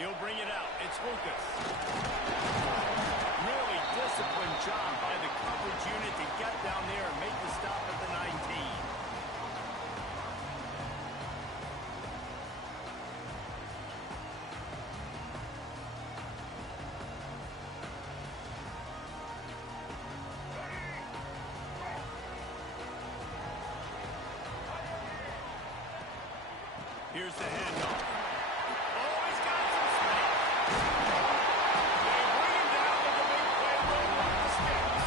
He'll bring it out. It's Lucas. Really disciplined job by the coverage unit to get down there and make the stop at the 19. Here's the handoff. Oh, he's got some space. They bring him down with the big play roll off the sticks.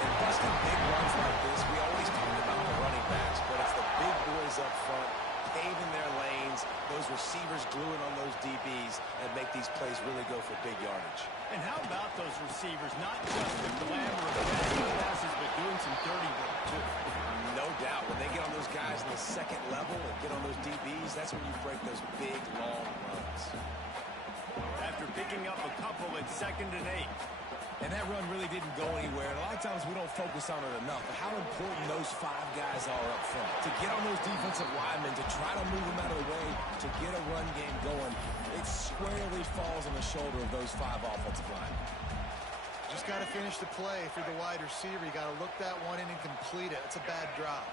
And busting big runs like this, we always talk about the running backs, but it's the big boys up front, paving their lanes, those receivers gluing on those DBs that make these plays really go for big yardage. And how about those receivers? Not just the glamour of catching passes, but doing some dirty work, too. No doubt. When they get on those guys in the second level and get on those DBs, that's when you break those big, long runs. After picking up a couple at 2nd and 8. And that run really didn't go anywhere. And a lot of times we don't focus on it enough. But how important those 5 guys are up front. To get on those defensive linemen, to try to move them out of the way, to get a run game going, it squarely falls on the shoulder of those 5 offensive linemen. Just got to finish the play. If you're the wide receiver, you got to look that one in and complete it. It's a bad drop.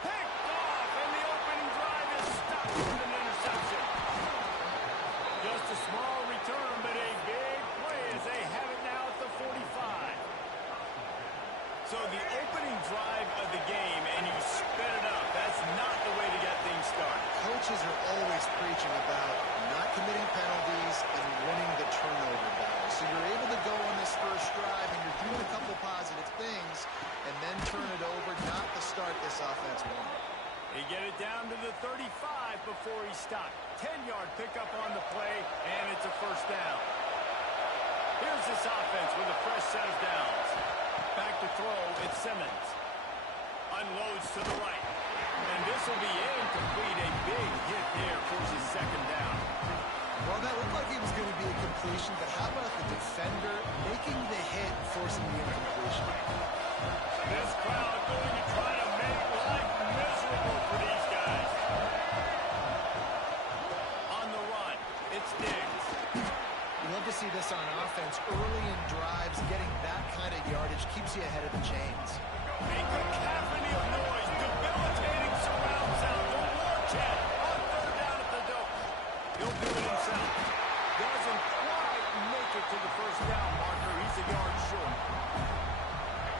Picked off, and the opening drive is stopped with an interception. Just a small return, but a big play as they have it now at the 45. So the opening drive of the game, and you sped it up. That's not the way to get things started. Coaches are always preaching about not committing penalties and winning the turnover battle. So you're able to go on this first drive, and you're doing a couple positive things, and then turn it over, not to start this offense one. He get it down to the 35 before he stopped. 10-yard pickup on the play, and it's a first down. Here's this offense with a fresh set of downs. Back to throw, it's Simmons. Unloads to the right. And this will be incomplete. A big hit there forces 2nd down. Well, that looked like it was going to be a completion, but how about the defender making the hit and forcing the incompletion? This crowd going to try to make life miserable for these guys. On the run, it's Diggs. You love to see this on offense. Early in drives, getting that kind of yardage keeps you ahead of the chains. A cacophony of noise, debilitating surround sound. The war chant on 3rd down at the dope. He'll do it himself. Doesn't quite make it to the first down marker. He's a yard short.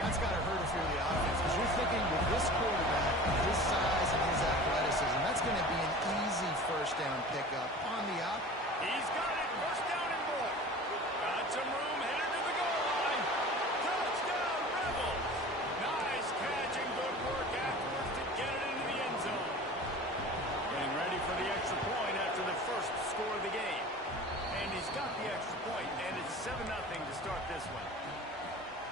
That's got to hurt if you're the offense, because you're thinking with this quarterback, his size and his athleticism, that's going to be an easy first down pickup on the up. He's got it. First down and more. Got some room. Headed to the goal line. Touchdown, Rebels. Nice catch and good work afterwards to get it into the end zone. Getting ready for the extra point after the first score of the game. And he's got the extra point, and it's 7-0 to start this one.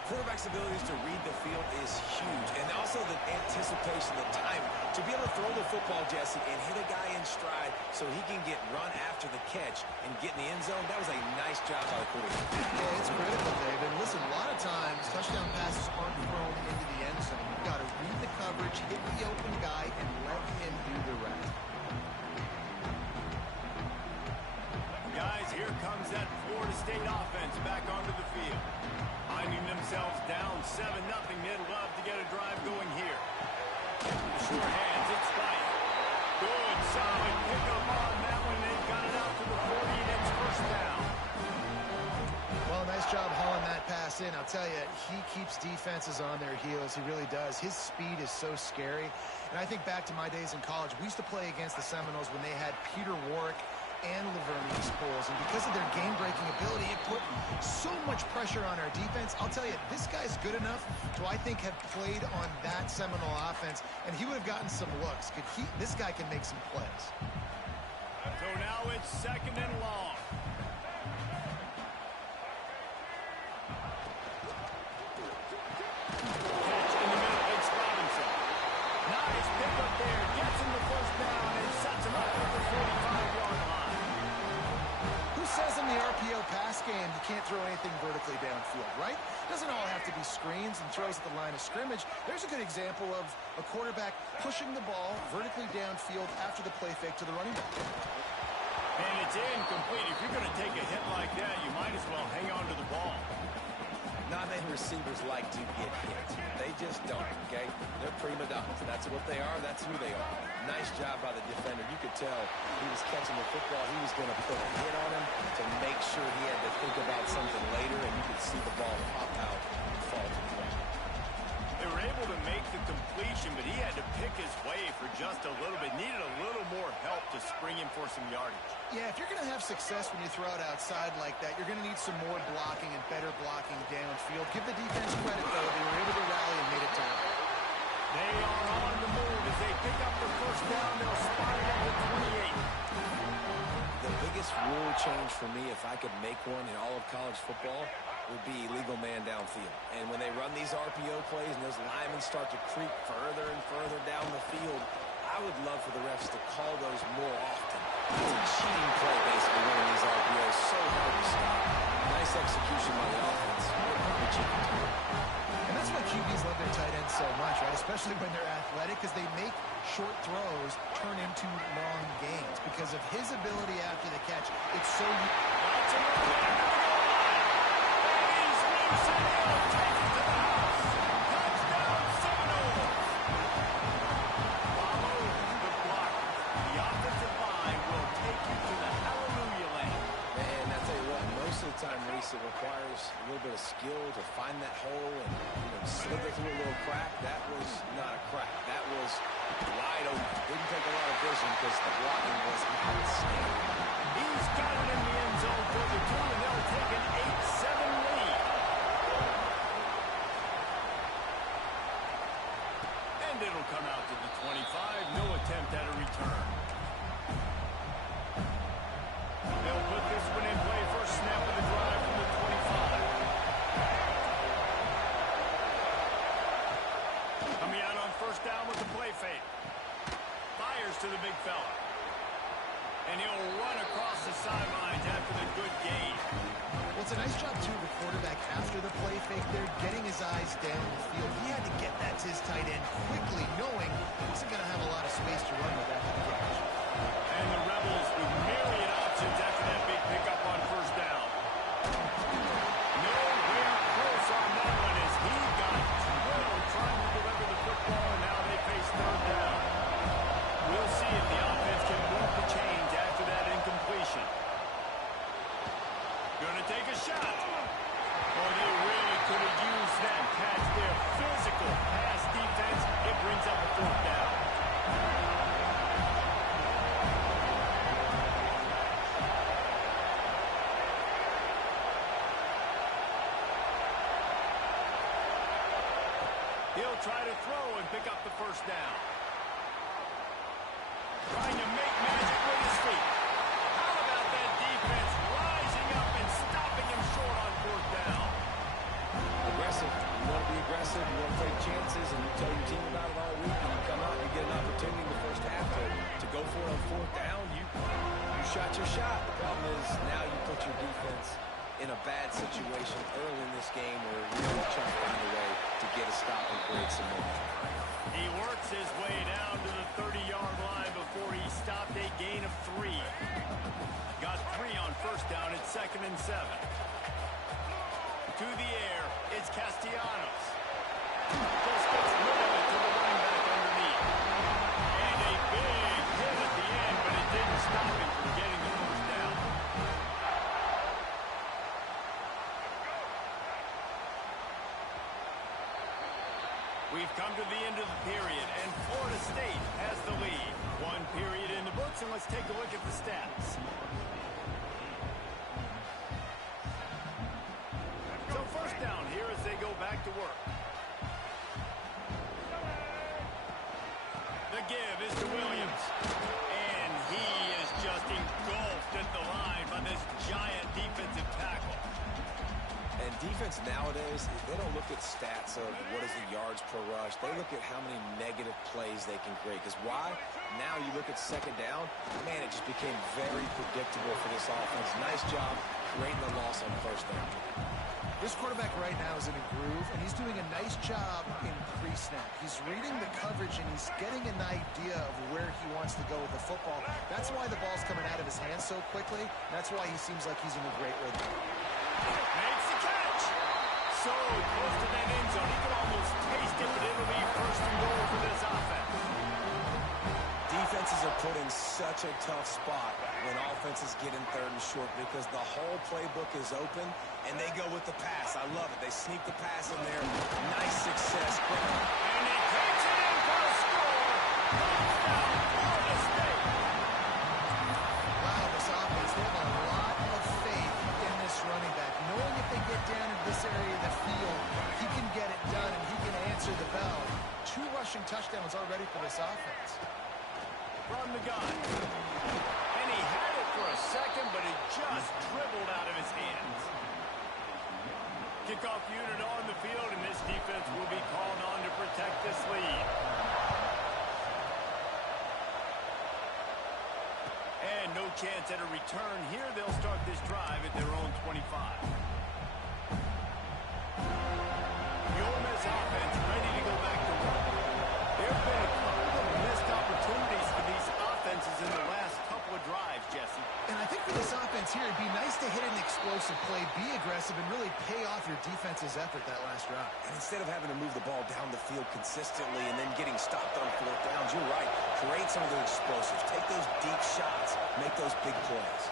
Quarterback's abilities to read the field is huge. And also the anticipation, the timing. To be able to throw the football, Jesse, and hit a guy in stride so he can get run after the catch and get in the end zone, that was a nice job by the quarterback. Yeah, it's critical, David. Listen, a lot of times, touchdown passes aren't thrown into the end zone. You've got to read the coverage, hit the open guy, and let him do the rest. Guys, here comes that Florida State offense back onto the field. Finding themselves down 7-0, they'd love to get a drive going here. Sure hands, it's White. Good, solid pickup on that one. They've got it out to the 40, and it's first down. Well, nice job hauling that pass in. I'll tell you, he keeps defenses on their heels. He really does. His speed is so scary. And I think back to my days in college. We used to play against the Seminoles when they had Peter Warrick and Laverne Pools, and because of their game-breaking ability, it put so much pressure on our defense. I'll tell you, this guy's good enough to, I think, have played on that Seminole offense, and he would have gotten some looks. This guy can make some plays. So now it's 2nd and long. Catch in the middle, it's Robinson. Nice pickup there, gets him the first down, and sets him up at the 45-yard line. Who says in the RPO pass game you can't throw anything vertically downfield, right? Doesn't all have to be screens and throws at the line of scrimmage. There's a good example of a quarterback pushing the ball vertically downfield after the play fake to the running back. And it's incomplete. If you're going to take a hit like that, you might as well hang on to the ball. Not many receivers like to get hit. They just don't, okay? They're prima donnas. That's what they are. That's who they are. Nice job by the defender. You could tell he was catching the football. He was going to put a hit on him to make sure he had to think about something later, and you could see the ball pop out and fall to the ground. They were able to make the completion, but he had to pick his way for just a little bit. Needed a little more help to spring him for some yardage. Yeah, if you're going to have success when you throw it outside like that, you're going to need some more blocking and better blocking downfield. Give the defense credit, though. They were able to rally and made it time. They are on the move as they pick up the first down. They'll spot it at the 28. The biggest rule change for me, if I could make one in all of college football, would be illegal man downfield. And when they run these RPO plays and those linemen start to creep further and further down the field, I would love for the refs to call those more often. It's a cheating play, basically, running these RPOs. So hard to stop. Nice execution by the offense. Probably cheating too. And that's why QBs love their tight ends so much, right? Especially when they're athletic, because they make short throws turn into long gains. Because of his ability after the catch, it's so... It requires a little bit of skill to find that hole and slither through a little crack. That was not a crack. That was wide open. Didn't take a lot of vision because the blocking was outstanding. He's got it in the end zone for the 2, and they'll take an 8-7 lead. And it'll come out to the 25. No attempt at a return. They'll put this one in play. First snap of the drive from the 25. Coming out on first down with the play fake. Fires to the big fella. And he'll run across the sidelines after the good gain. Well, it's a nice job, too, of the quarterback after the play fake there, getting his eyes down the field. He had to get that to his tight end quickly, knowing he wasn't going to have a lot of space to run with after the catch. And the Rebels with myriad options after that big pickup on first down. Nowhere close on that one as he got twirled trying to deliver the football, and now they face third down. We'll see if the offense can move the chains after that incompletion. Gonna take a shot. Oh, they really could have used that catch there. Physical pass defense. It brings up a fourth down. He'll try to throw and pick up the first down. Trying to make magic with his feet. How about that defense rising up and stopping him short on fourth down? Aggressive. You want to be aggressive. You want to take chances, and you tell your team about it all week, and you come out and you get an opportunity in the first half to go for it on fourth down. You shot your shot. The problem is now you put your defense in a bad situation early in this game where you're really trying to find a way to get a stop and create some momentum. He works his way down to the 30-yard line before he stopped a gain of 3. Got 3 on first down at 2nd and 7. To the air, it's Castellanos. Just gets rid of it to the running back underneath. And a big hit at the end, but it didn't stop him from getting the first down. We've come to the end of the period, and Florida State has the lead. 1 period in the books, and let's take a look at the stats. So first down here as they go back to work. The give is to Williams. And he is just engulfed at the line by this giant defensive tackle. And defense nowadays, they don't look at stats of what is the yards per rush. They look at how many negative plays they can create. Because why? Now you look at second down, man, it just became very predictable for this offense. Nice job creating the loss on first down. This quarterback right now is in a groove, and he's doing a nice job in pre-snap. He's reading the coverage, and he's getting an idea of where he wants to go with the football. That's why the ball's coming out of his hands so quickly. That's why he seems like he's in a great rhythm. Makes the catch. So close to that end zone. He could almost taste it, but it'll be first and goal for this offense. Defenses are put in such a tough spot when offenses get in third and short because the whole playbook is open, and they go with the pass. I love it. They sneak the pass in there. Nice success. And he takes it in for a score. Touchdown, Florida State. Wow, this offense, they have a lot of faith in this running back, knowing if they get down in this area of the field, he can get it done and he can answer the bell. 2 rushing touchdowns already for this offense. From the gun. And he had it for a second, but it just dribbled out of his hands. Kickoff unit on the field, and this defense will be called on to protect this lead. And no chance at a return here. They'll start this drive at their own 25. The Ole Miss offense ready to go back to work. There have been a couple of missed opportunities for these offenses in the last couple of drives, Jesse. And I think for this offense here, it'd be nice to hit an explosive play, be aggressive, and really pay off your defense's effort that last drive. And instead of having to move the ball down the field consistently and then getting stopped on fourth downs, you're right. Create some of those explosives. Take those deep shots. Make those big plays.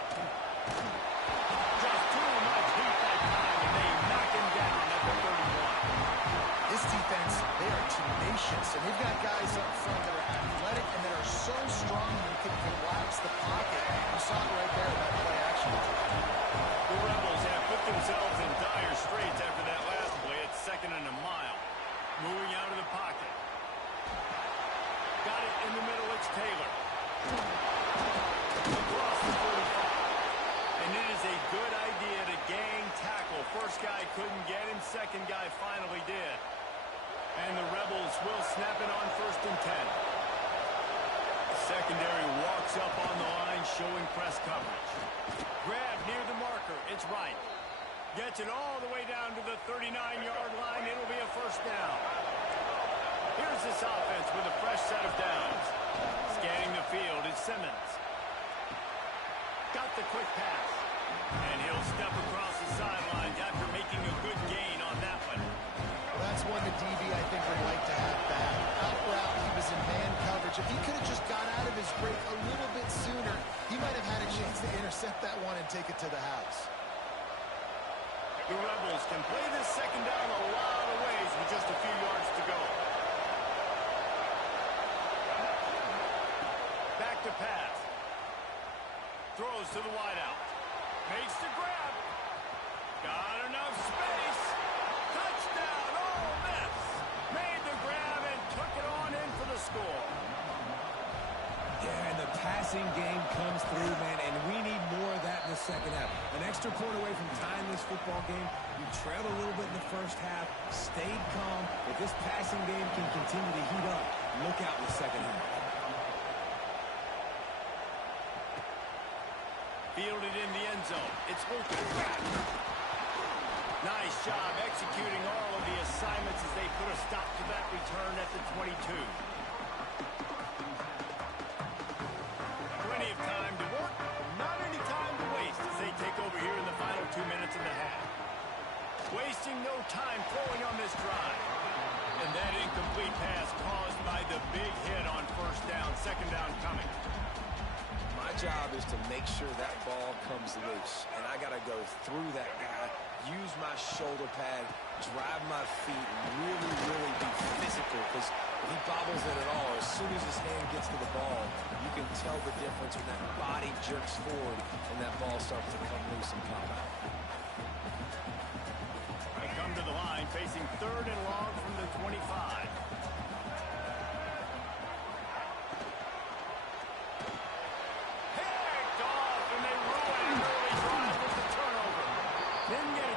Just too much heat that time, and they knock him down at the 31. This defense, they are tenacious, and they've got guys up front that are athletic and that are so strong they can collapse the pocket. You saw it right there in that play action. The Rebels have put themselves in dire straits after that last play. It's 2nd and a mile. Moving out of the pocket. Got it in the middle. It's Taylor. Across the 45. And it is a good idea to gang tackle. First guy couldn't get him. Second guy finally did. And the Rebels will snap it on 1st and 10. The secondary walks up on the line, showing press coverage. Grab near the marker. It's right. Gets it all the way down to the 39-yard line. It'll be a first down. Here's this offense with a fresh set of downs. Scanning the field is Simmons. Got the quick pass. And he'll step across the sidelines after making a good gain on that one. Well, that's one the DB, I think, would like to have back. Out route, he was in man coverage. If he could have just got out of his break a little bit sooner, he might have had a chance to intercept that one and take it to the house. The Rebels can play this second down a lot of ways with just a few yards to go. Back to pass. Throws to the wideout. Makes the grab. Got enough space. Touchdown, Ole Miss. Made the grab and took it on in for the score. Yeah, and the passing game comes through, man, and we need more of that in the second half. An extra point away from tying this football game. You trailed a little bit in the first half, stayed calm. If this passing game can continue to heat up, look out in the second half. Fielded in the end zone. It's open. Nice job executing all of the assignments as they put a stop to that return at the 22. Plenty of time to work, not any time to waste as they take over here in the final 2 minutes of the half. Wasting no time throwing on this drive. And that incomplete pass caused by the big hit on first down, second down coming. My job is to make sure that ball comes loose, and I got to go through that guy, use my shoulder pad, drive my feet, and really be physical, because if he bobbles it at all, as soon as his hand gets to the ball, you can tell the difference when that body jerks forward and that ball starts to come loose and pop out. They come to the line, facing 3rd and long from the 25.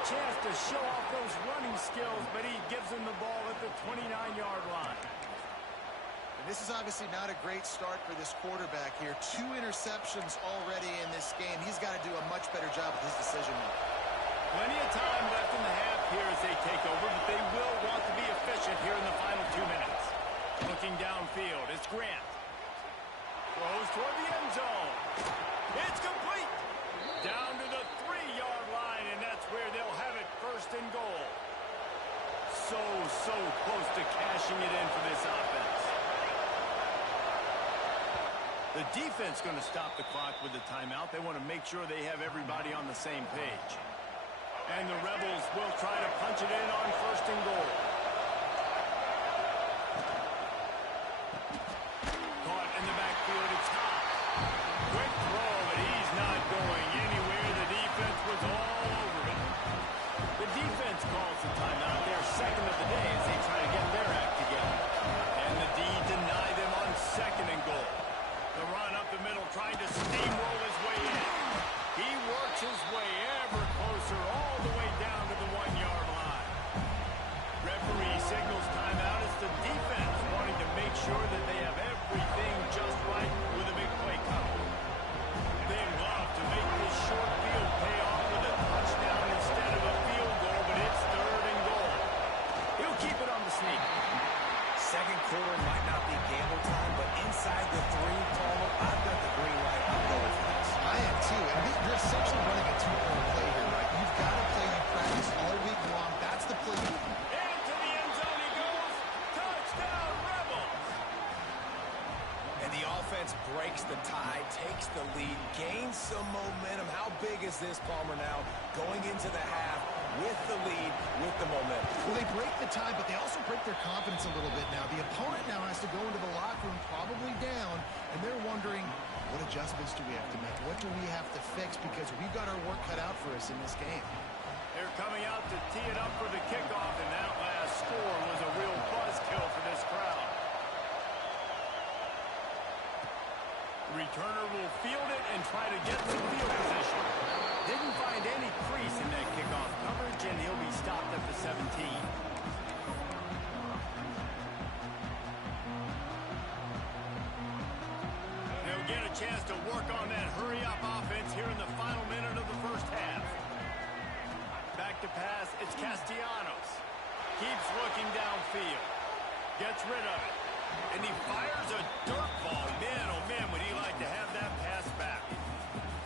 Chance to show off those running skills, but he gives him the ball at the 29-yard line. And this is obviously not a great start for this quarterback here. 2 interceptions already in this game. He's got to do a much better job with his decision-making. Plenty of time left in the half here as they take over, but they will want to be efficient here in the final 2 minutes. Looking downfield, it's Grant. Throws toward the end zone. It's complete. Down to the 3-yard line, and that's where they'll have it first and goal. So close to cashing it in for this offense. The defense going to stop the clock with the timeout. They want to make sure they have everybody on the same page. And the Rebels will try to punch it in on first and goal. Caught in the backfield, it's Hop. Quick throw, but he's not going anywhere. The defense was all over it. The defense calls the timeout. Their second of the day as they try to get their act together. And the D deny them on second and goal. The run up the middle, trying to steamroll his way in. He works his way ever closer, all the way down to the 1-yard line. Referee signals timeout as the defense wanting to make sure that they have everything just right with a big play coming. They love to make this short field pay off with a touchdown instead of a field goal, but it's third and goal. He'll keep it on the sneak. Second quarter might not be gamble time, but inside the 3, Palmer, I've got the green light. I'm going for this. I am too. And you're essentially running a 2-point play here, right? You've got to play you practice all week long. That's the play. Into the end zone he goes. Touchdown, Rebels. And the offense breaks the tie, takes the lead, gains some momentum. How big is this, Palmer, now? Going into the half with the lead, with the momentum. Well, they break the tie, but they also break their confidence a little bit now. The opponent now has to go into the locker room probably down, and they're wondering, what adjustments do we have to make? What do we have to fix? Because we've got our work cut out for us in this game. They're coming out to tee it up for the kickoff, and that last score was a real buzzkill for this crowd. Returner will field it and try to get some field position. Didn't find any crease in that kickoff coverage, and he'll be stopped at the 17. They'll get a chance to work on that hurry-up offense here in the final minute of the first half. Back to pass, it's Castellanos. Keeps looking downfield. Gets rid of it. And he fires a dirt ball. Man, oh man, would he like to have that pass back.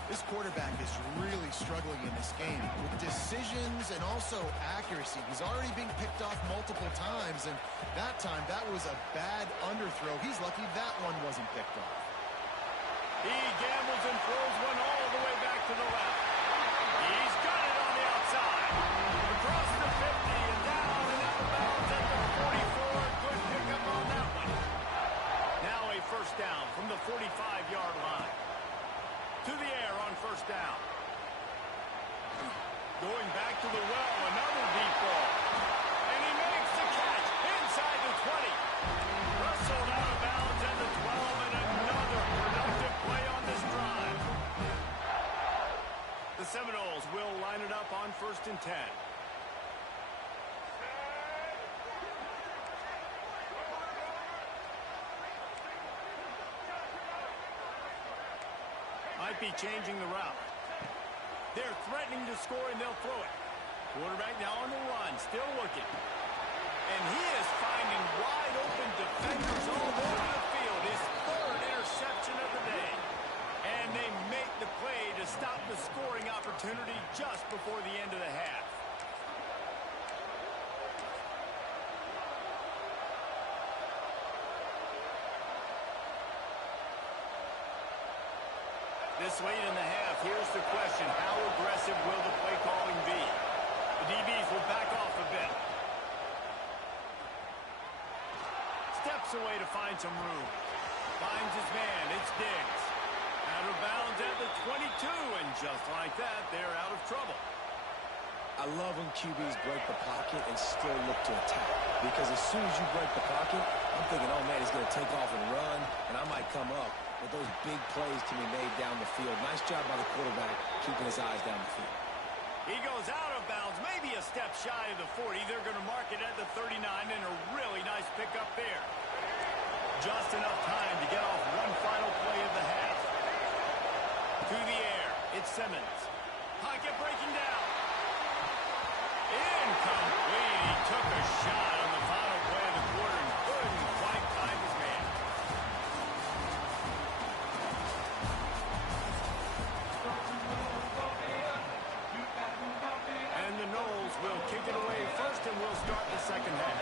This quarterback is really struggling in this game with decisions and also accuracy. He's already being picked off multiple times, and that time, that was a bad underthrow. He's lucky that one wasn't picked off. He gambles and throws one all the way back to the left. He's got it on the outside. Across the 50 and down and out of bounds at the 44. Good pickup on that one. Now a first down from the 45-yard line. To the air on first down. Going back to the well, another deep ball. And he makes the catch inside the 20. Wrestled out of bounds at the 12, and another productive play on this drive. The Seminoles will line it up on first and 10. Might be changing the route. They're threatening to score, and they'll throw it. Quarterback now on the run, still looking. And he is finding wide open defenders all over the field. His third interception of the day. And they make the play to stop the scoring opportunity just before the end of the half. This late in the half, here's the question. How aggressive will the play calling be? The DBs will back off a bit. Steps away to find some room. Finds his man. It's Diggs. Out of bounds at the 22, and just like that, they're out of trouble. I love when QBs break the pocket and still look to attack. Because as soon as you break the pocket, I'm thinking, oh man, he's going to take off and run, and I might come up. But those big plays can be made down the field. Nice job by the quarterback keeping his eyes down the field. He goes out of bounds, maybe a step shy of the 40. They're going to mark it at the 39, and a really nice pickup there. Just enough time to get off one final play of the half. To the air, it's Simmons. Pocket breaking down. Incomplete. He took a shot on the final play of the quarter and couldn't quite time his man. And the Noles will kick it away first, and we'll start the second half.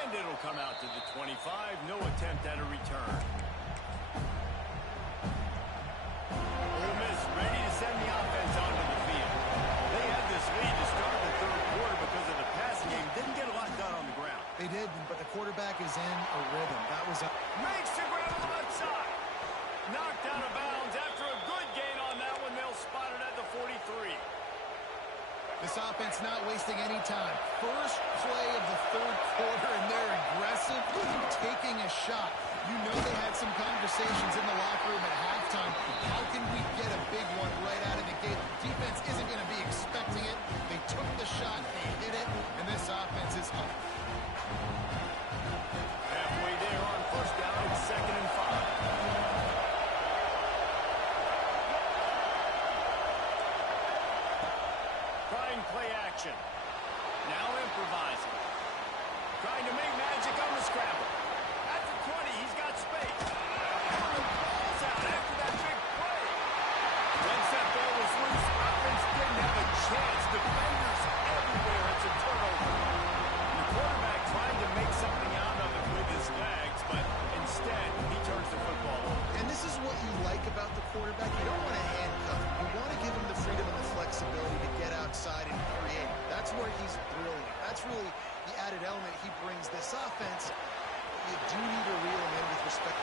And it'll come out to the 25. No attempt at a return. Ole Miss ready to send the offense onto the field. They had this lead to start the third quarter because of the passing game. Didn't get a lot done on the ground. They did, but the quarterback is in a rhythm. That was a... Makes the grab on the left side. Knocked out of bounds. After a good gain on that one, they'll spot it at the 43. This offense not wasting any time. First play of the third quarter, and they're aggressive, taking a shot. You know they had some conversations in the locker room at halftime. How can we get a big one right out of the gate? The defense isn't going to be expecting it. They took the shot, they hit it, and this offense is up. Halfway there on first down, it's 2nd and 5. Play action. Now improvising. Trying to make magic on the scramble. At the 20, he's got space. Balls out after that big play. Once that ball was loose, offense didn't have a chance. Defenders everywhere. It's a turnover. The quarterback trying to make something out of it with his legs, but instead he turns the football over. And this is what you like about the quarterback. You don't want to handcuff him. You want to give him the freedom and the flexibility to get outside and create. That's where he's brilliant. That's really the added element he brings this offense. You do need to reel him in with respect.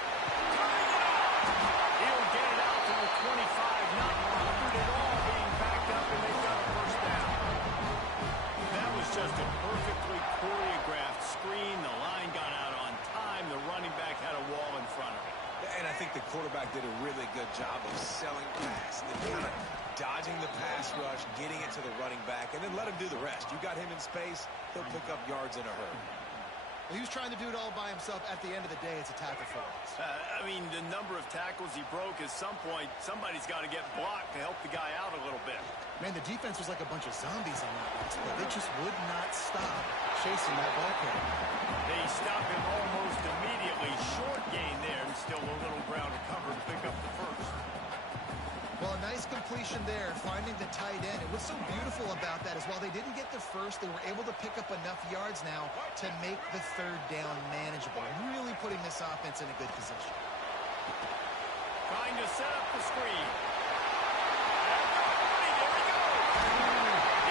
He'll get it out to the 25, not bothered at all being backed up, and they've got a first down. That was just a perfectly choreographed screen. The line got out on time. The running back had a wall in front of him. And I think the quarterback did a really good job of selling pass and then kind of dodging the pass rush, getting it to the running back, and then let him do the rest. You got him in space, he'll pick up yards in a hurry. Well, he was trying to do it all by himself. At the end of the day, it's a tackle for loss. I mean, the number of tackles he broke, at some point, somebody's got to get blocked to help the guy out a little bit. Man, the defense was like a bunch of zombies on that last play. They just would not stop chasing that ball carrier. They stop him almost immediately. Short gain there, and still a little ground to cover to pick up the first. Well, a nice completion there, finding the tight end. And what's so beautiful about that is while they didn't get the first, they were able to pick up enough yards now to make the third down manageable. Really putting this offense in a good position. Trying to set up the screen. At the 40, there he goes.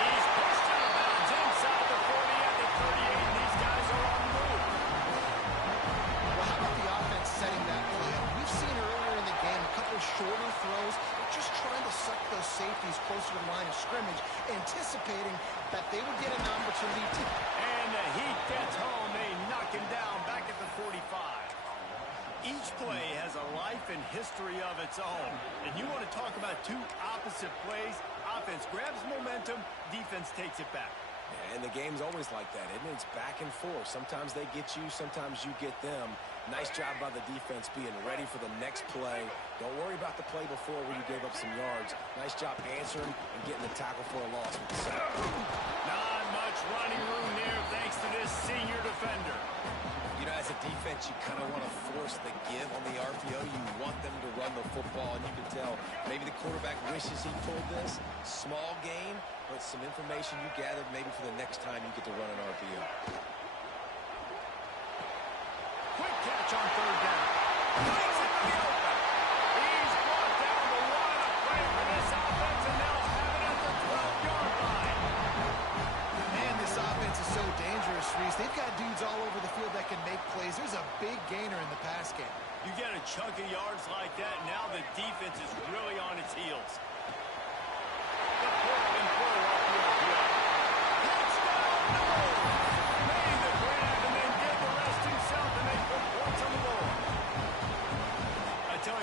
He's pushed out of bounds inside the 40 at the 38, and these guys are on the move. Well, how about the offense setting that play up? We've seen earlier in the game a couple shorter throws, just trying to suck those safeties closer to the line of scrimmage, anticipating that they would get an opportunity to... And the heat gets home. They knock him down back at the 45. Each play has a life and history of its own. And you want to talk about two opposite plays. Offense grabs momentum, defense takes it back. Yeah, and the game's always like that, isn't it? It's back and forth. Sometimes they get you, sometimes you get them. Nice job by the defense being ready for the next play. Don't worry about the play before where you gave up some yards. Nice job answering and getting the tackle for a loss with the sack. Not much running room there thanks to this senior defender. You know, as a defense, you kind of want to force the give on the RPO. You want them to run the football, and you can tell maybe the quarterback wishes he pulled this. Small gain, but some information you gathered maybe for the next time you get to run an RPO. Quick catch on third down. Finds it in the open. He's brought down, but what a play for this offense, and they'll have it at the 12-yard line. Man, this offense is so dangerous, Reese. They've got dudes all over the field that can make plays. There's a big gainer in the pass game. You get a chunk of yards like that, now the defense is really on its heels. The Portland pull off the RPO. Touchdown, Noles! Made the grab and then did the rest himself, and they put points on the board. I tell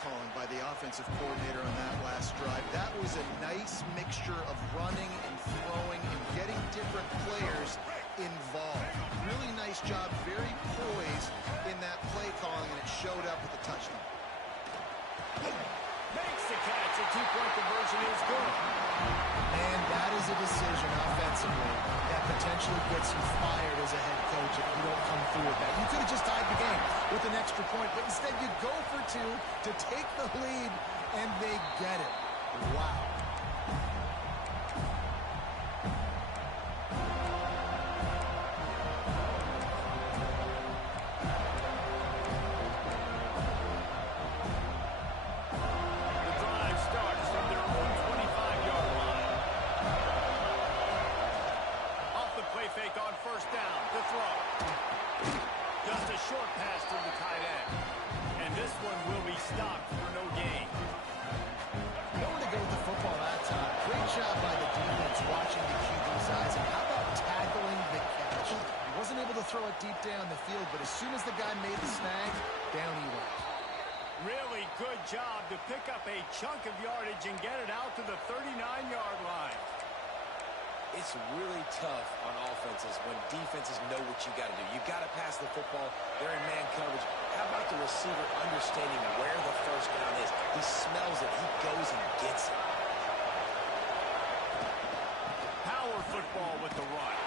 calling by the offensive coordinator on that last drive. That was a nice mixture of running and throwing and getting different players involved. Really nice job, very poised in that play calling, and it showed up with the touchdown. Makes the catch. A two-point conversion is good. And that is a decision offensively that potentially gets you fired as a head coach if you don't come through with that. You could have just tied the game with an extra point, but instead you go for two to take the lead, and they get it. Wow. Throw it deep down the field, but as soon as the guy made the snag, down he went. Really good job to pick up a chunk of yardage and get it out to the 39-yard line. It's really tough on offenses when defenses know what you got to do. You got to pass the football. They're in man coverage. How about the receiver understanding where the first down is? He smells it. He goes and gets it. Power football with the run.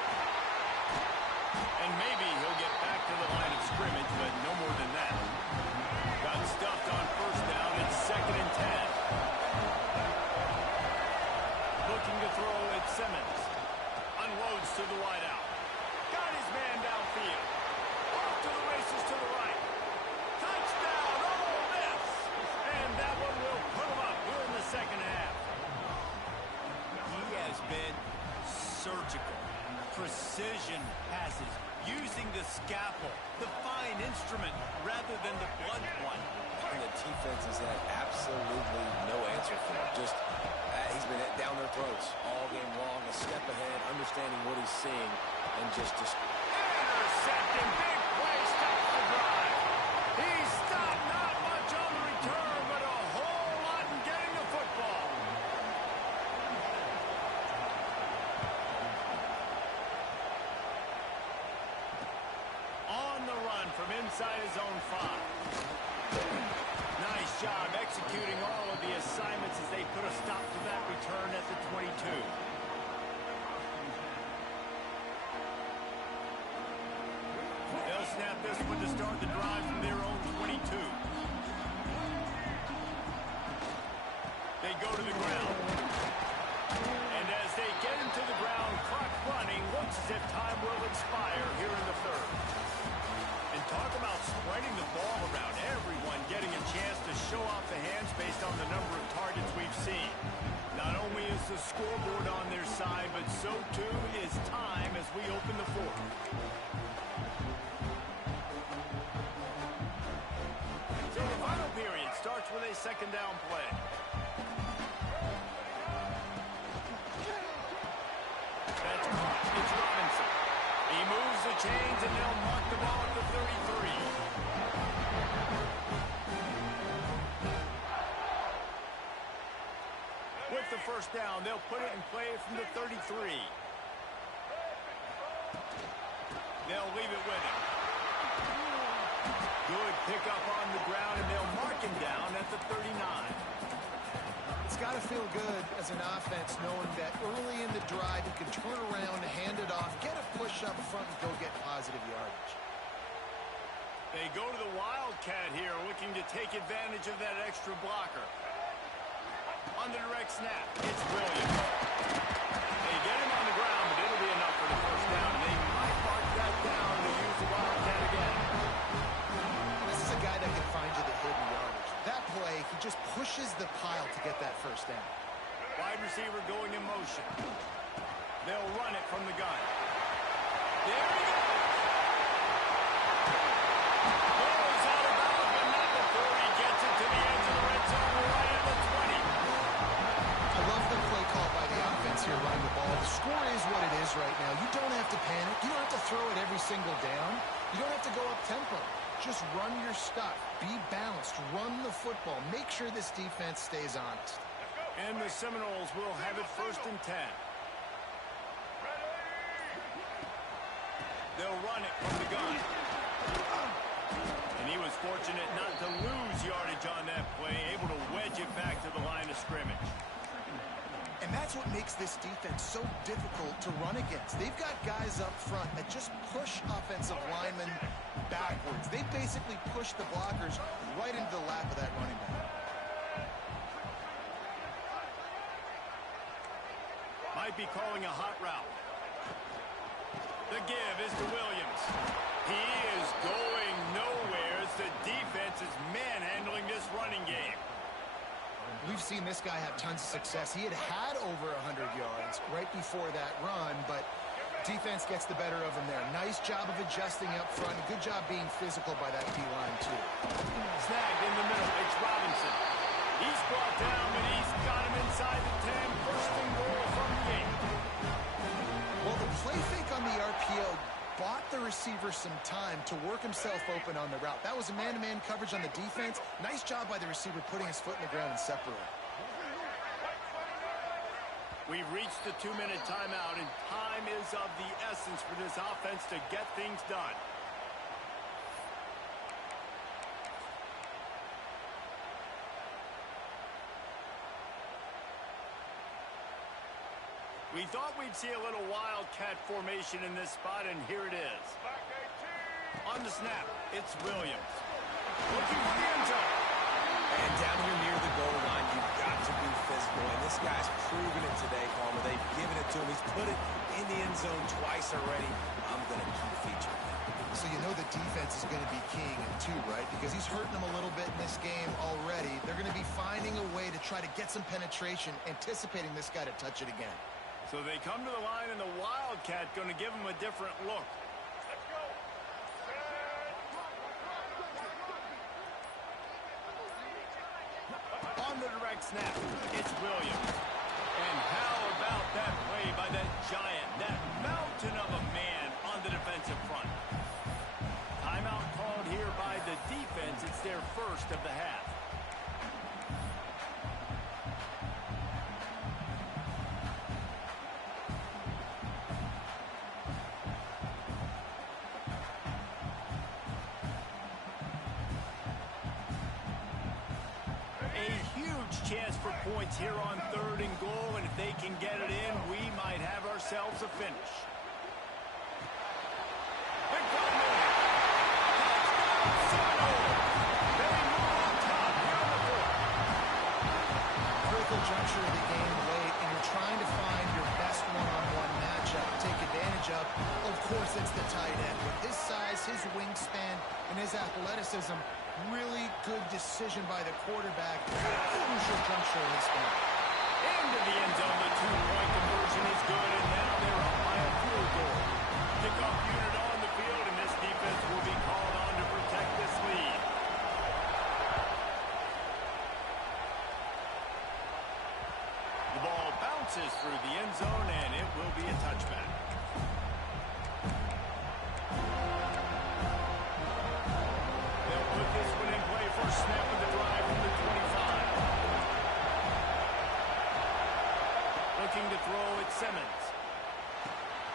And maybe he'll get back to the line of scrimmage, but no more than that. Got stuffed on first down. It's 2nd and 10. Looking to throw at Simmons. Unloads to the wideout. Got his man downfield. Off to the races to the right. Touchdown, Ole Miss. And that one will put him up here in the second half. He has been surgical. Precision passes. Using the scalpel, the fine instrument, rather than the blunt one. And the defense has had absolutely no answer for him. Just, he's been down their throats all game long, a step ahead, understanding what he's seeing, and just intercepting, big play, stops the drive. He stopped not much on the return, but a whole lot in getting the football. From inside his own 5. Nice job executing all of the assignments as they put a stop to that return at the 22. They'll snap this one to start the drive from their own 22. They go to the ground. And as they get into the ground, clock running, looks as if time will expire here in the 3rd. And talk about spreading the ball around, everyone getting a chance to show off the hands based on the number of targets we've seen. Not only is the scoreboard on their side, but so too is time as we open the 4th. So the final period starts with a 2nd down play. That's caught. It's Robinson. He moves the chains, and they'll mark the ball at the 33. With the first down, they'll put it in play from the 33. They'll leave it with him. Good pickup on the ground, and they'll mark him down at the 39. It's got to feel good as an offense knowing that early in the drive you can turn around, hand it off, get a push up front, and go get positive yardage. They go to the Wildcat here, looking to take advantage of that extra blocker. On the direct snap, it's brilliant. They get him on the ground, but it'll be enough for the first down. And they might mark that down to use the Wildcat again. This is a guy that can find you the hidden yardage. That play, he just pushes the pile to get that first down. Wide receiver going in motion. They'll run it from the gun. There he goes. Goes out of bounds, but not before he gets it to the edge of the red zone right at the 20. I love the play call by the offense here running the ball. The score is what it is right now. You don't have to panic. You don't have to throw it every single down. You don't have to go up tempo. Just run your stuff. Be balanced. Run the football. football. Make sure this defense stays honest. And the Seminoles will have it 1st and 10. They'll run it from the gun. And he was fortunate not to lose yardage on that play, able to wedge it back to the line of scrimmage. And that's what makes this defense so difficult to run against. They've got guys up front that just push offensive linemen backwards. They basically push the blockers right into the lap of that running back. Might be calling a hot route. The give is to Williams. He is going nowhere as the defense is manhandling this running game. We've seen this guy have tons of success. He had over 100 yards right before that run, but defense gets the better of him there. Nice job of adjusting up front. Good job being physical by that D-line, too. Snagged in the middle. It's Robinson. He's brought down, but he's got him inside the 10. 1st and goal from the 8. Well, the play fake on the RPO bought the receiver some time to work himself open on the route. That was a man-to-man coverage on the defense. Nice job by the receiver putting his foot in the ground and separating. We've reached the 2-minute timeout, and time is of the essence for this offense to get things done. We thought we'd see a little wildcat formation in this spot, and here it is. On the snap, it's Williams. Looking for the end zone. And down here near the goal line, you've got to be physical. And this guy's proven it today, Palmer. They've given it to him. He's put it in the end zone twice already. I'm going to keep featuring him. So you know the defense is going to be keying him too, right? Because he's hurting them a little bit in this game already. They're going to be finding a way to try to get some penetration, anticipating this guy to touch it again. So they come to the line, and the Wildcat going to give him a different look. Let's go. On the direct snap, it's Williams. And how about that play by that giant, that mountain of a man on the defensive front? Timeout called here by the defense. It's their 1st of the half. Chance for points here on 3rd and goal, and if they can get it in, we might have ourselves a finish. Big play move. They move on top here on the 4th. Critical juncture of the game late, and you're trying to find your best one-on-one matchup to take advantage of. Of course, it's the tight end. With his size, his wingspan, and his athleticism, really good decision by the quarterback. Crucial juncture in this game. Into the end zone, the 2-point conversion is good, and now they're up by a field goal. Kickoff unit on the field, and this defense will be called on to protect this lead. The ball bounces through the end zone, and it will be a touchback. This one in play, first snap of the drive from the 25. Looking to throw it, Simmons.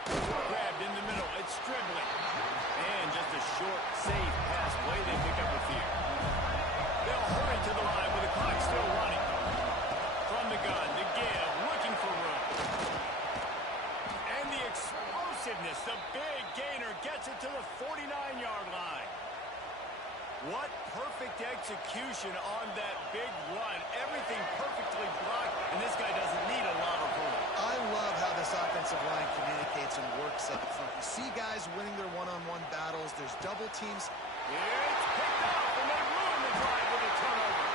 Grabbed in the middle, it's Stribling. And just a short, safe pass play, they pick up a few. They'll hurry to the line with the clock still running. From the gun, the give, looking for room. And the explosiveness, the big gainer gets it to the 49-yard line. What perfect execution on that big run. Everything perfectly blocked, and this guy doesn't need a lot of room. I love how this offensive line communicates and works up front. You see guys winning their one-on-one battles. There's double teams. It's picked up, and they ruin the drive with a turnover.